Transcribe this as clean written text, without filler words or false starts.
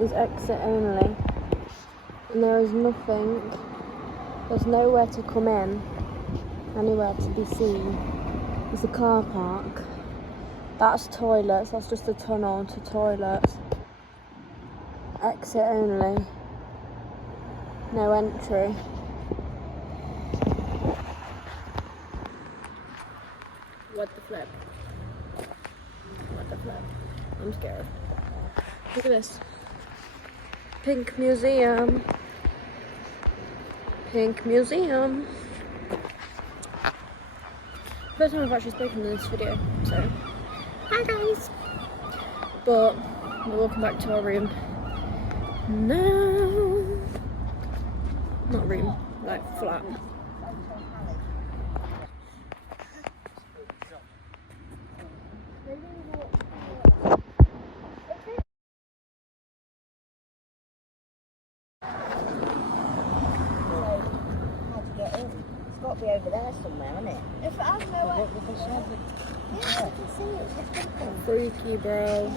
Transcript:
Is exit only, and there is nothing, there's nowhere to come in, anywhere to be seen. There's a car park, that's toilets, that's just a tunnel to toilets. Exit only, no entry. What the flip? What the flip? I'm scared. Look at this. Pink Museum. Pink Museum. First time I've actually spoken in this video, so hi guys. But we're walking back to our room now. Not room, like flat. Over there somewhere, isn't it? If I know Yeah, I can see it. freaky, bro.